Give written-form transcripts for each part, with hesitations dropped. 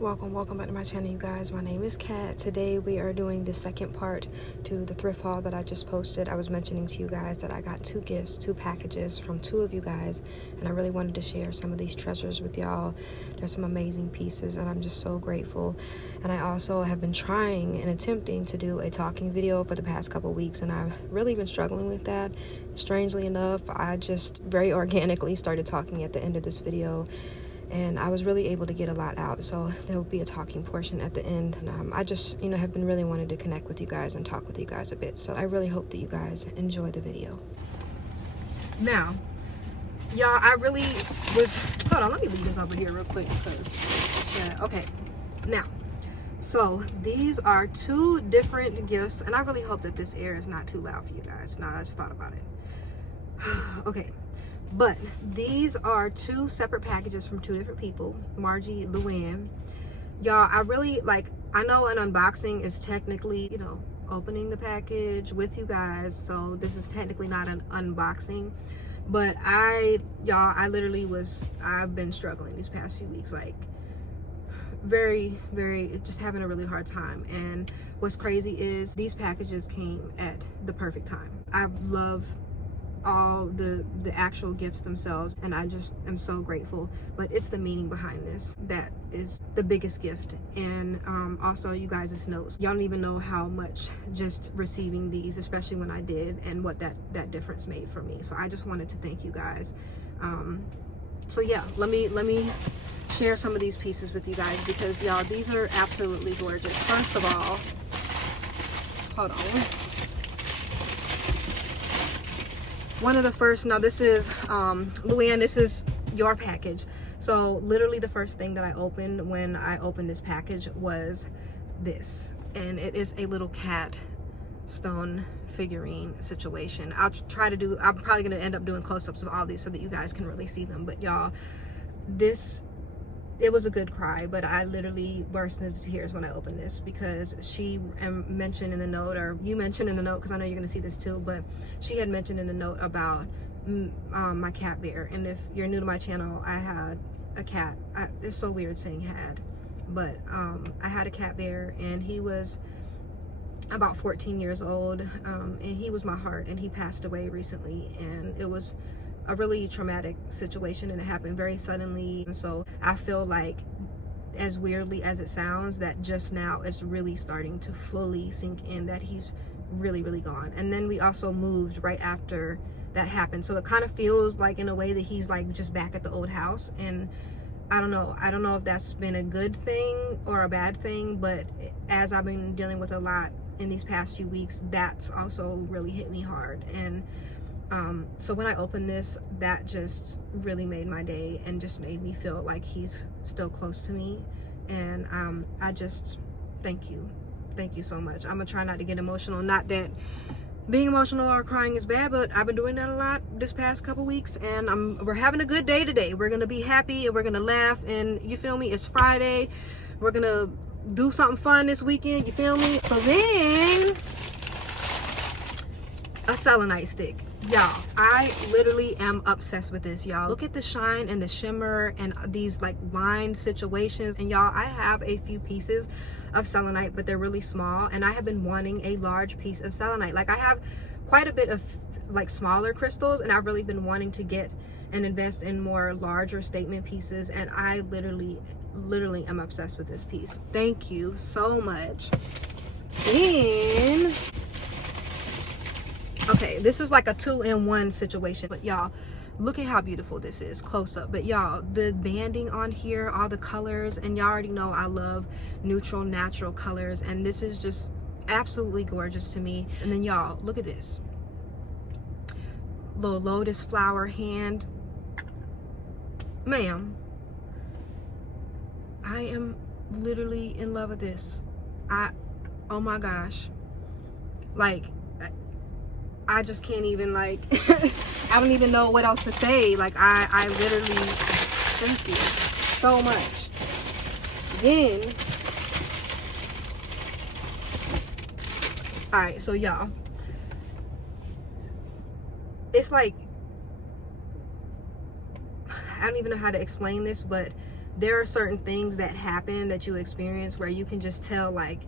Welcome back to my channel, you guys. My name is Kat. Today we are doing the second part to the thrift haul that I just posted. I was mentioning to you guys that I got two packages from two of you guys, and I really wanted to share some of these treasures with y'all. There's some amazing pieces and I'm just so grateful. And I also have been trying and attempting to do a talking video for the past couple weeks, and I've really been struggling with that. Strangely enough, I just very organically started talking at the end of this video, and I was really able to get a lot out, so there will be a talking portion at the end. And I just have been really wanting to connect with you guys and talk with you guys a bit, so I really hope that you guys enjoy the video. Now, y'all, I really was, hold on, let me leave this over here real quick because, okay, now, so these are two different gifts, and I really hope that this air is not too loud for you guys. Now, I just thought about it. Okay. But these are two separate packages from two different people, Margie, Luanne. Y'all, I really, I know an unboxing is technically, opening the package with you guys. So this is technically not an unboxing. But I've been struggling these past few weeks, very, just having a really hard time. And what's crazy is these packages came at the perfect time. I love all the actual gifts themselves, and I just am so grateful, but it's the meaning behind this that is the biggest gift. And also you guys' notes, y'all don't even know how much just receiving these, especially when I did, and what that difference made for me. So I just wanted to thank you guys. So yeah, let me share some of these pieces with you guys, because y'all, these are absolutely gorgeous. First of all, hold on. One of the first, now this is, Luanne, this is your package. So literally the first thing that I opened when I opened this package was this. And it is a little cat stone figurine situation. I'm probably gonna end up doing close-ups of all these so that you guys can really see them. But y'all, it was a good cry, but I literally burst into tears when I opened this, because she mentioned in the note, or you mentioned in the note, because I know you're going to see this too, but she had mentioned in the note about my cat bear. And if you're new to my channel, I had a cat. It's so weird saying had, but I had a cat bear, and he was about 14 years old, and he was my heart, and he passed away recently, and it was a really traumatic situation, and it happened very suddenly. And so I feel like, as weirdly as it sounds, that just now it's really starting to fully sink in that he's really gone. And then we also moved right after that happened, so it kind of feels like, in a way, that he's just back at the old house. And I don't know if that's been a good thing or a bad thing, but as I've been dealing with a lot in these past few weeks, that's also really hit me hard. And so when I opened this, that just really made my day, and just made me feel like he's still close to me. And I just thank you so much. I'm gonna try not to get emotional. Not that being emotional or crying is bad, but I've been doing that a lot this past couple weeks, and we're having a good day today. We're gonna be happy, and we're gonna laugh, and you feel me? It's Friday. We're gonna do something fun this weekend, you feel me? So then, a selenite stick. Y'all, I literally am obsessed with this, y'all. Look at the shine and the shimmer and these line situations. And y'all, I have a few pieces of selenite, but they're really small, and I have been wanting a large piece of selenite. I have quite a bit of smaller crystals, and I've really been wanting to get and invest in more larger statement pieces, and I literally am obsessed with this piece. Thank you so much. Then, okay, this is like a 2-in-1 situation, but y'all, look at how beautiful this is close up. But y'all, the banding on here, all the colors, and y'all already know I love neutral, natural colors, and this is just absolutely gorgeous to me. And then y'all, look at this little lotus flower hand. Ma'am, I am literally in love with this. Oh my gosh, I just can't even I don't even know what else to say. I literally thank you so much. Then, all right, so y'all, it's I don't even know how to explain this, but there are certain things that happen that you experience where you can just tell, like,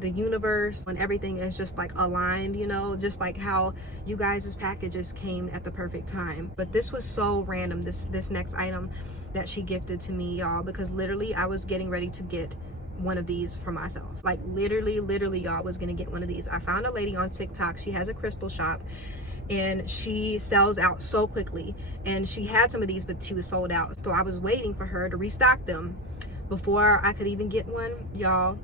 the universe and everything is just like aligned, you know, just like how you guys' packages came at the perfect time. But this was so random, this next item that she gifted to me, y'all, because literally I was getting ready to get one of these for myself. Like literally y'all, was gonna get one of these. I found a lady on TikTok. She has a crystal shop and she sells out so quickly, and she had some of these but she was sold out, so I was waiting for her to restock them before I could even get one. Y'all,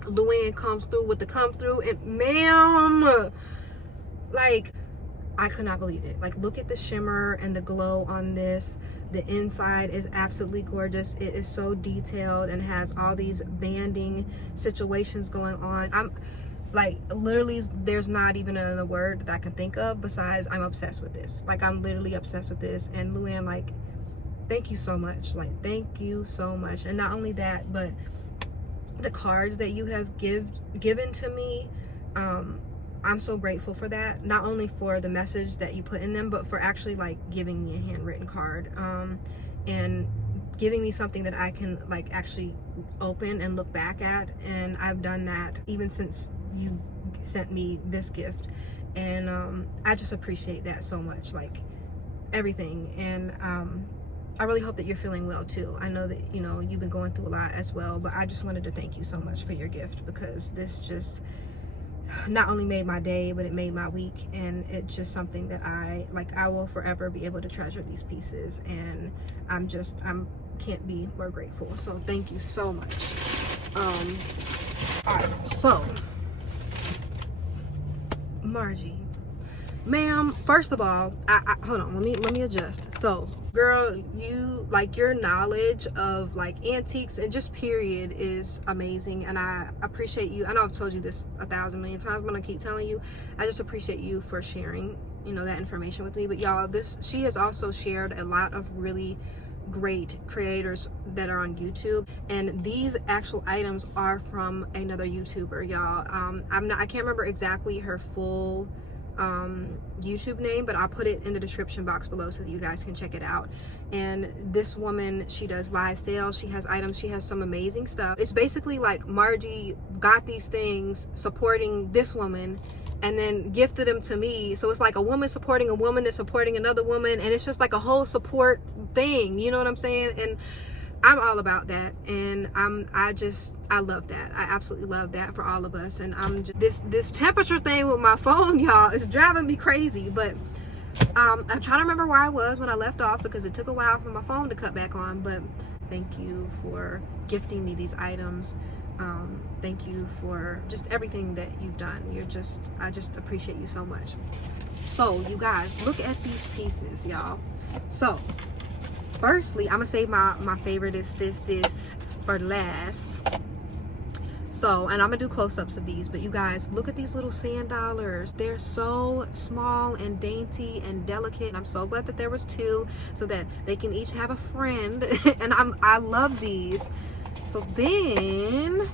Luanne comes through with the come through, and ma'am, like, I could not believe it. Like, look at the shimmer and the glow on this. The inside is absolutely gorgeous. It is so detailed and has all these banding situations going on. I'm like, literally, there's not even another word that I can think of besides I'm obsessed with this. Like, I'm literally obsessed with this. And Luanne, like, thank you so much. Like, thank you so much. And not only that, but the cards that you have given to me, I'm so grateful for that. Not only for the message that you put in them, but for actually like giving me a handwritten card, and giving me something that I can like actually open and look back at. And I've done that even since you sent me this gift, and I just appreciate that so much, like everything. And I really hope that you're feeling well too. I know that, you know, you've been going through a lot as well, but I just wanted to thank you so much for your gift, because this just not only made my day, but it made my week. And it's just something that I will forever be able to treasure these pieces. And I'm can't be more grateful. So thank you so much. All right, so Margie, ma'am, first of all, I hold on, let me adjust. So girl, you, like, your knowledge of like antiques and just period is amazing, and I appreciate you. I know I've told you this 1,000 million times, but I'm gonna keep telling you, I just appreciate you for sharing, you know, that information with me. But y'all, she has also shared a lot of really great creators that are on YouTube, and these actual items are from another YouTuber, y'all. I can't remember exactly her full YouTube name, but I'll put it in the description box below so that you guys can check it out. And this woman, she does live sales, she has items, she has some amazing stuff. It's basically like Margie got these things supporting this woman and then gifted them to me. So it's like a woman supporting a woman that's supporting another woman, and it's just like a whole support thing, you know what I'm saying? And I'm all about that, and I love that. I absolutely love that for all of us. And I'm just, this temperature thing with my phone, y'all, is driving me crazy. But I'm trying to remember where I was when I left off, because it took a while for my phone to cut back on. But thank you for gifting me these items. Thank you for just everything that you've done. I just appreciate you so much. So you guys, look at these pieces, y'all. So firstly, I'm gonna save my favorite is this for last. So, and I'm gonna do close-ups of these, but you guys, look at these little sand dollars. They're so small and dainty and delicate. I'm so glad that there was two, so that they can each have a friend. And I love these. So then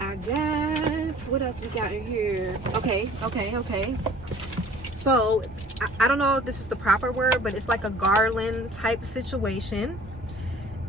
I got, what else we got in here? Okay. So I don't know if this is the proper word, but it's like a garland type situation.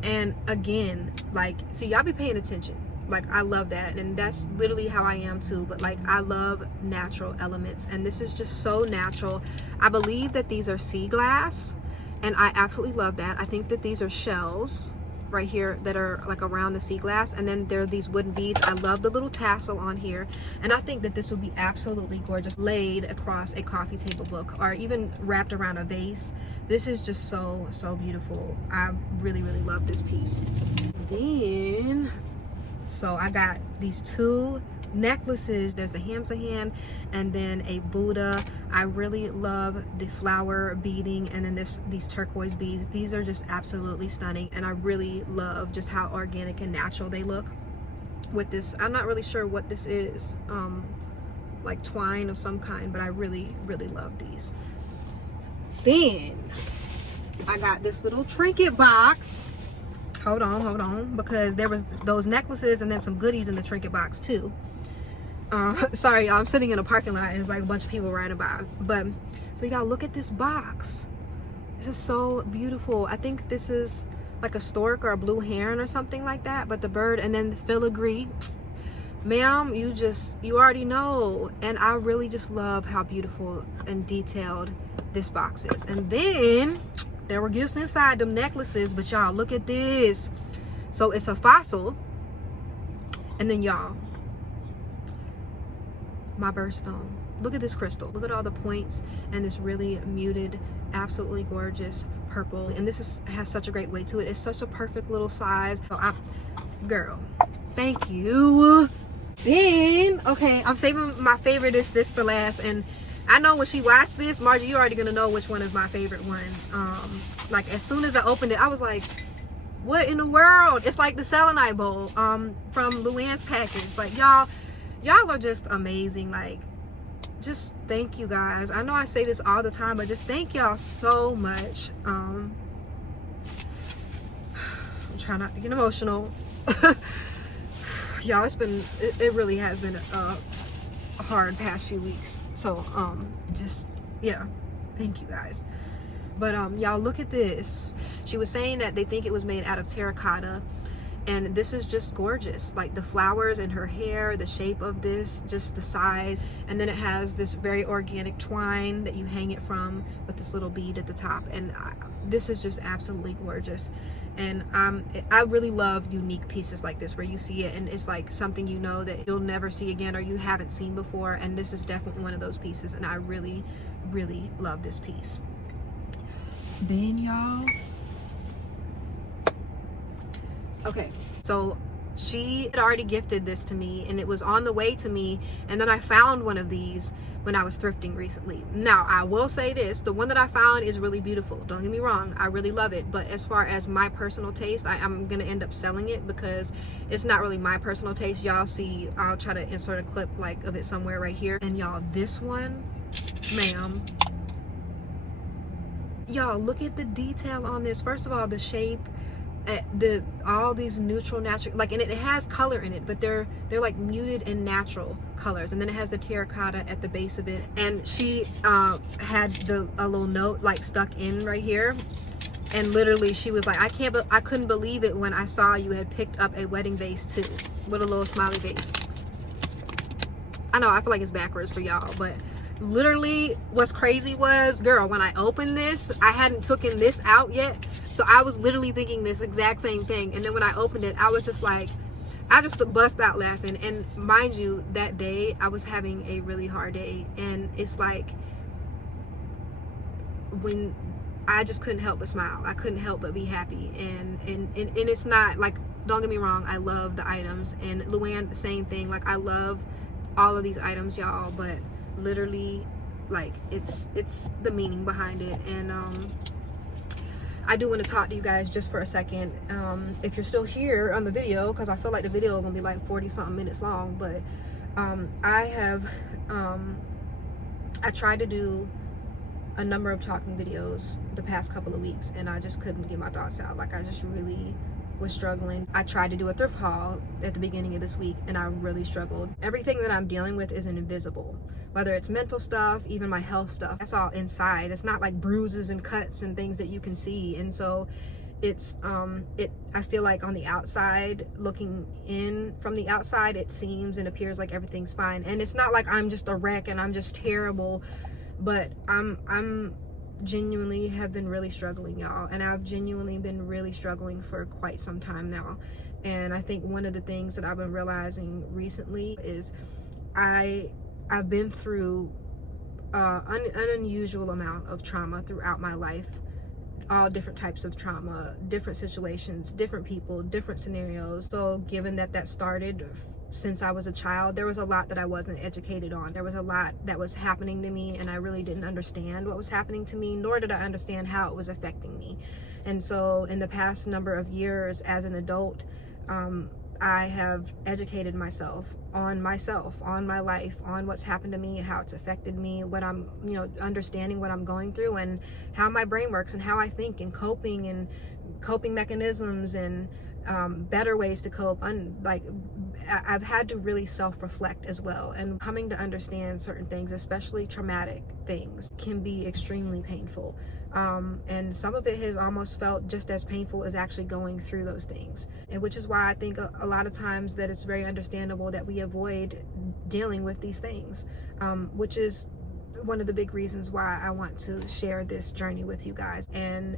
And again, like, see, y'all be paying attention. Like, I love that, and that's literally how I am too. But like, I love natural elements, and this is just so natural. I believe that these are sea glass, and I absolutely love that. I think that these are shells right here that are like around the sea glass, and then there are these wooden beads. I love the little tassel on here, and I think that this would be absolutely gorgeous laid across a coffee table book, or even wrapped around a vase. This is just so beautiful. I really love this piece. Then, so I got these two necklaces. There's a hand and then a Buddha. I really love the flower beading, and then these turquoise beads. These are just absolutely stunning, and I really love just how organic and natural they look with this. I'm not really sure what this is, like twine of some kind, but I really love these. Then I got this little trinket box. Hold on, because there was those necklaces and then some goodies in the trinket box too. Sorry, y'all, I'm sitting in a parking lot and there's like a bunch of people riding by. But so you gotta look at this box. This is so beautiful. I think this is like a stork or a blue heron or something like that, but the bird, and then the filigree. Ma'am, you already know. And I really just love how beautiful and detailed this box is. And then there were gifts inside them necklaces, but y'all, look at this. So it's a fossil, and then y'all, my birthstone. Look at this crystal. Look at all the points and this really muted, absolutely gorgeous purple. And this has such a great weight to it. It's such a perfect little size. So girl, thank you. Then, okay, I'm saving my favorite is this for last. And I know when she watched this, Margie, you're already gonna know which one is my favorite one. Like as soon as I opened it, I was like, what in the world? It's like the selenite bowl from Luanne's package. Like y'all are just amazing. Like, just thank you guys. I know I say this all the time, but just thank y'all so much. I'm trying not to get emotional. Y'all, it really has been a hard past few weeks. So just, yeah, thank you guys. But y'all, look at this. She was saying that they think it was made out of terracotta, and this is just gorgeous. Like the flowers in her hair, the shape of this, just the size. And then it has this very organic twine that you hang it from with this little bead at the top. And this is just absolutely gorgeous. And I really love unique pieces like this where you see it and it's like something you know that you'll never see again or you haven't seen before. And this is definitely one of those pieces, and I really, really love this piece. Then y'all, okay, so she had already gifted this to me and it was on the way to me, and then I found one of these when I was thrifting recently. Now I will say this, the one that I found is really beautiful, don't get me wrong, I really love it, but as far as my personal taste, I'm gonna end up selling it because it's not really my personal taste. Y'all see, I'll try to insert a clip like of it somewhere right here. And y'all, this one, ma'am, y'all, look at the detail on this. First of all, the shape, all these neutral, natural, like, and it has color in it, but they're like muted and natural colors. And then it has the terracotta at the base of it, and she had a little note like stuck in right here, and literally she was like, I couldn't believe it when I saw you had picked up a wedding vase too, with a little smiley face. I know, I feel like it's backwards for y'all, but literally what's crazy was, girl, when I opened this, I hadn't taken this out yet, so I was literally thinking this exact same thing. And then when I opened it, I was just like, I just bust out laughing. And mind you, that day I was having a really hard day, and it's like when I just couldn't help but smile, I couldn't help but be happy. And it's not like, don't get me wrong, I love the items, and Luanne, the same thing. Like, I love all of these items, y'all, but literally, like, it's the meaning behind it. And I do want to talk to you guys just for a second, if you're still here on the video, because I feel like the video is gonna be like 40 something minutes long. But I tried to do a number of talking videos the past couple of weeks, and I just couldn't get my thoughts out. Like, I just really was struggling. I tried to do a thrift haul at the beginning of this week, and I really struggled. Everything that I'm dealing with isn't invisible, whether it's mental stuff, even my health stuff. That's all inside. It's not like bruises and cuts and things that you can see. And so it's I feel like on the outside, looking in from the outside, it seems and appears like everything's fine. And it's not like I'm just a wreck and I'm just terrible, but I'm genuinely have been really struggling, y'all. And I've genuinely been really struggling for quite some time now. And I think one of the things that I've been realizing recently is I've been through an unusual amount of trauma throughout my life, all different types of trauma, different situations, different people, different scenarios. So given that started since I was a child, there was a lot that I wasn't educated on. There was a lot that was happening to me, and I really didn't understand what was happening to me, nor did I understand how it was affecting me. And so in the past number of years as an adult, I have educated myself, on my life, on what's happened to me, how it's affected me, what I'm, understanding what I'm going through, and how my brain works, and how I think, and coping mechanisms, and better ways to cope. I've had to really self-reflect as well, and coming to understand certain things, especially traumatic things, can be extremely painful. And some of it has almost felt just as painful as actually going through those things, and which is why I think a lot of times that it's very understandable that we avoid dealing with these things, which is one of the big reasons why I want to share this journey with you guys. And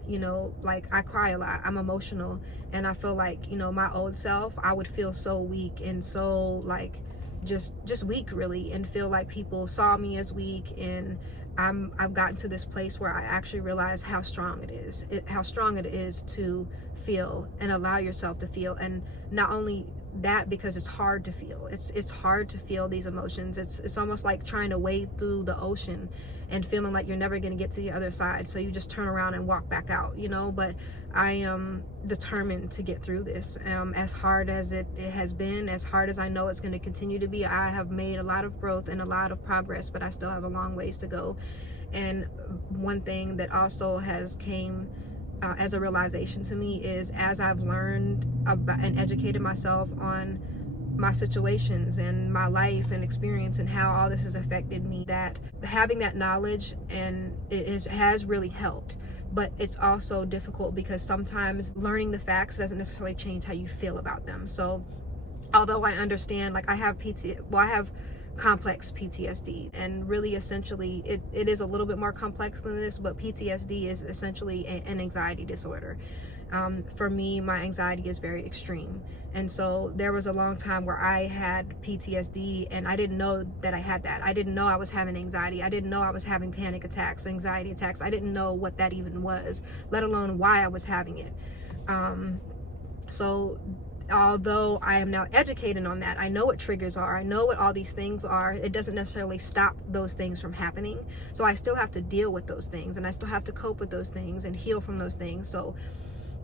like, I cry a lot, I'm emotional, and I feel like my old self, I would feel so weak and so like just weak really, and feel like people saw me as weak. And I've gotten to this place where I actually realize how strong it is to feel and allow yourself to feel. And not only that, because it's hard to feel, it's hard to feel these emotions. It's almost like trying to wade through the ocean and feeling like you're never going to get to the other side, so you just turn around and walk back out, but I am determined to get through this. As hard as it has been, as hard as I know it's going to continue to be, I have made a lot of growth and a lot of progress, but I still have a long ways to go. And one thing that also has came as a realization to me is, as I've learned about and educated myself on my situations and my life and experience and how all this has affected me, that having that knowledge and has really helped. But it's also difficult because sometimes learning the facts doesn't necessarily change how you feel about them. So although I understand, like, I have complex PTSD, and really essentially it is a little bit more complex than this, but PTSD is essentially an anxiety disorder. For me, my anxiety is very extreme, and so there was a long time where I had PTSD and I didn't know that I had that. I didn't know I was having anxiety. I didn't know I was having panic attacks, anxiety attacks. I didn't know what that even was, let alone why I was having it. So although I am now educated on that, I know what triggers are, I know what all these things are, it doesn't necessarily stop those things from happening. So I still have to deal with those things, and I still have to cope with those things and heal from those things. So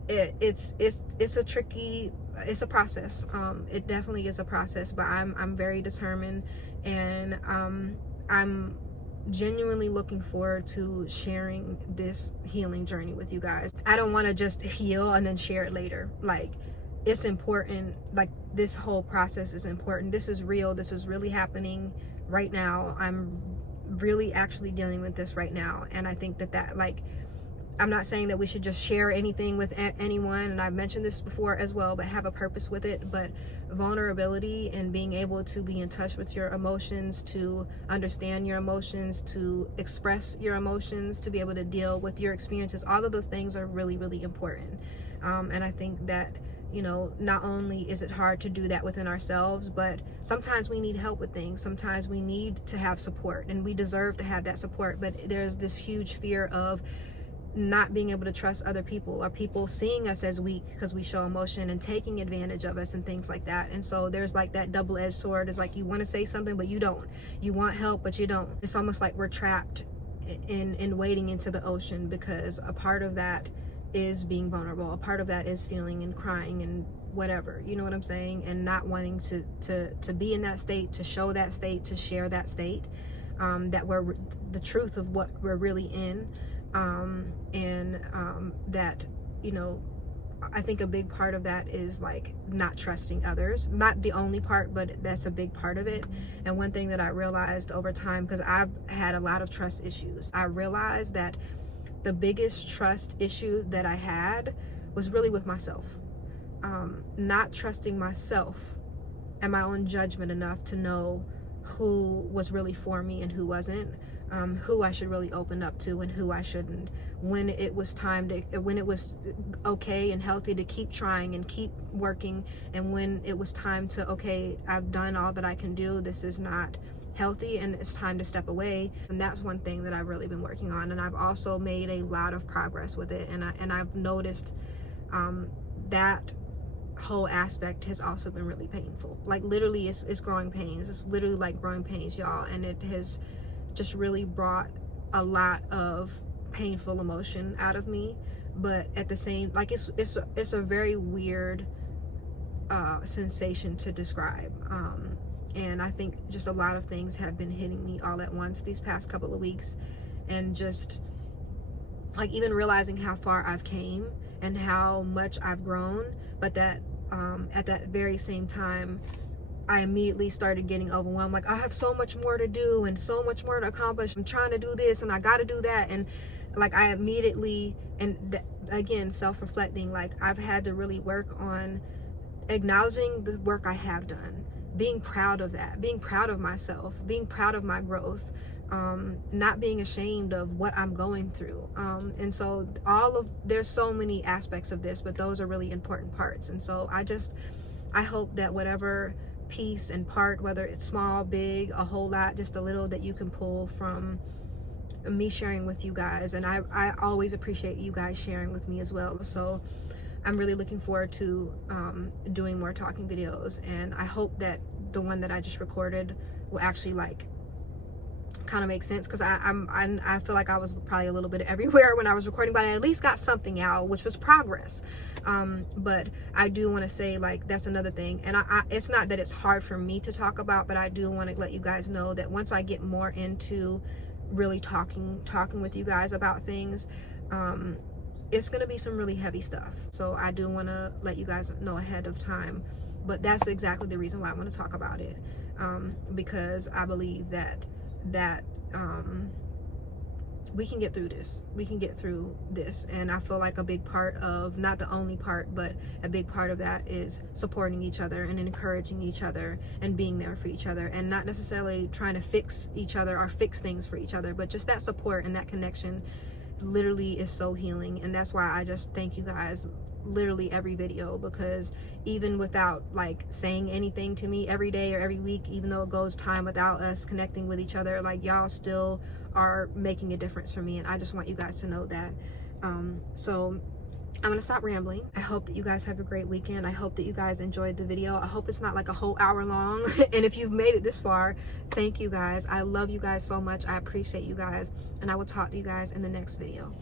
it's a process. It definitely is a process, but I'm very determined, and I'm genuinely looking forward to sharing this healing journey with you guys. I don't want to just heal and then share it later. Like, it's important. Like, this whole process is important. This is real. This is really happening right now. I'm really actually dealing with this right now. And I think that like, I'm not saying that we should just share anything with anyone, and I've mentioned this before as well, but have a purpose with it. But vulnerability and being able to be in touch with your emotions, to understand your emotions, to express your emotions, to be able to deal with your experiences, all of those things are really, really important. And I think that, not only is it hard to do that within ourselves, but sometimes we need help with things. Sometimes we need to have support, and we deserve to have that support. But there's this huge fear of not being able to trust other people, or people seeing us as weak because we show emotion and taking advantage of us and things like that. And so there's like that double-edged sword. It's like, you want to say something but you don't, you want help but you don't. It's almost like we're trapped in wading into the ocean, because a part of that is being vulnerable, a part of that is feeling and crying and whatever, you know what I'm saying, and not wanting to be in that state, to show that state, to share that state, that we're the truth of what we're really in. That, I think a big part of that is like not trusting others. Not the only part, but that's a big part of it. And one thing that I realized over time, because I've had a lot of trust issues, I realized that the biggest trust issue that I had was really with myself. Not trusting myself and my own judgment enough to know who was really for me and who wasn't. Who I should really open up to and who I shouldn't, when it was okay and healthy to keep trying and keep working, and when it was time to, okay, I've done all that I can do, this is not healthy and it's time to step away. And that's one thing that I've really been working on, and I've also made a lot of progress with it. And I've noticed that whole aspect has also been really painful. Like, literally it's growing pains. It's literally like growing pains, y'all, and it has just really brought a lot of painful emotion out of me. But at the same, like, it's a very weird sensation to describe, and I think just a lot of things have been hitting me all at once these past couple of weeks, and just like even realizing how far I've came and how much I've grown, but that at that very same time I immediately started getting overwhelmed. Like, I have so much more to do and so much more to accomplish. I'm trying to do this and I got to do that. And like I immediately, and again, self-reflecting, like I've had to really work on acknowledging the work I have done, being proud of that, being proud of myself, being proud of my growth, not being ashamed of what I'm going through. And so there's so many aspects of this, but those are really important parts. And so I hope that whatever piece and part, whether it's small, big, a whole lot, just a little, that you can pull from me sharing with you guys. And I always appreciate you guys sharing with me as well. So I'm really looking forward to doing more talking videos, and I hope that the one that I just recorded will actually like kind of make sense, because I feel like I was probably a little bit everywhere when I was recording, but I at least got something out, which was progress. But I do want to say, like, that's another thing, and it's not that it's hard for me to talk about, but I do want to let you guys know that once I get more into really talking with you guys about things, it's going to be some really heavy stuff. So I do want to let you guys know ahead of time, but that's exactly the reason why I want to talk about it, because I believe that we can get through this. And I feel like a big part of, not the only part, but a big part of that is supporting each other and encouraging each other and being there for each other, and not necessarily trying to fix each other or fix things for each other, but just that support and that connection literally is so healing. And that's why I just thank you guys literally every video, because even without like saying anything to me every day or every week, even though it goes time without us connecting with each other, like y'all still are making a difference for me, and I just want you guys to know that. So I'm gonna stop rambling. I hope that you guys have a great weekend. I hope that you guys enjoyed the video. I hope it's not like a whole hour long. And if you've made it this far, thank you guys. I love you guys so much. I appreciate you guys, and I will talk to you guys in the next video.